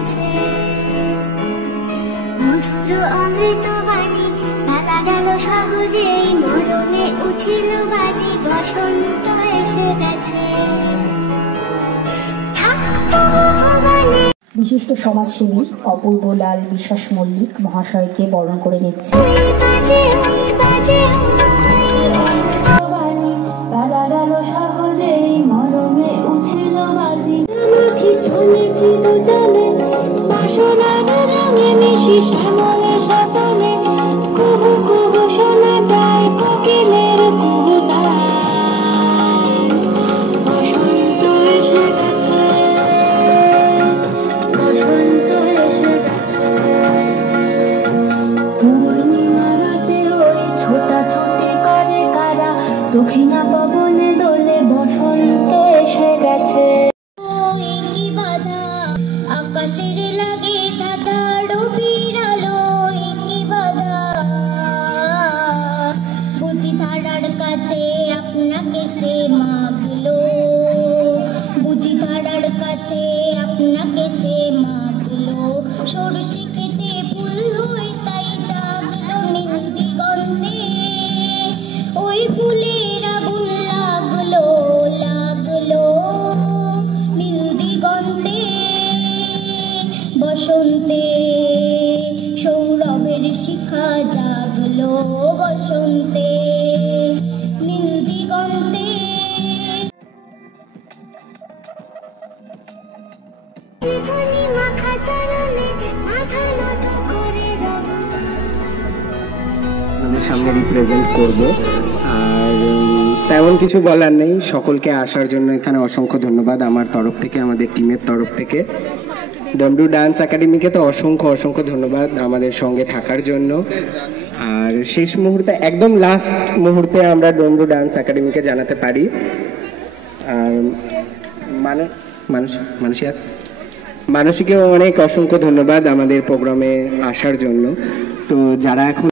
গেছে মধুর অমৃত বাণী বেলা গেল সহজেই মরণে উঠিল বাজি বসন্ত এসে গেছে বিশিষ্ট সমাজসেবী অপূর্ব লাল বিশ্বাস মল্লিক মহাশয়কে বরণ করে নিচ্ছে। দক্ষিণা পবনে দোলে বসন্ত এসে গেছে। কি বাধা আকাশের লাগে দাদা ডোবির আলো কি বাধা বুঝি ধারার কাছে আপনাকে সে মাগলো বুঝি ধারার কাছে আপনাকে সে মাগলো সরষে খেতে ফুল হই তাই জাগলো নীল দিগন্তে ওই ফুলের আগুন লাগলো লাগলো নীল দিগন্তে বসন্তে সৌরভের শিখা জাগলো বসন্তে নীল দিগন্তে ধনী মাখা চরণে মাথা নত করে রব আমাদের সামনে রিপ্রেজেন্ট করব। আর তেমন কিছু বলার নেই, সকলকে আসার জন্য এখানে অসংখ্য ধন্যবাদ আমার তরফ থেকে, আমাদের টিমের তরফ থেকে। ডমরু ডান্স একাডেমিকে তো অসংখ্য অসংখ্য ধন্যবাদ আমাদের সঙ্গে থাকার জন্য। আর শেষ মুহূর্তে একদম লাস্ট মুহূর্তে আমরা ডমরু ডান্স একাডেমিকে জানাতে পারি আর মানসীকেও অনেক অসংখ্য ধন্যবাদ আমাদের প্রোগ্রামে আসার জন্য। তো যারা এখন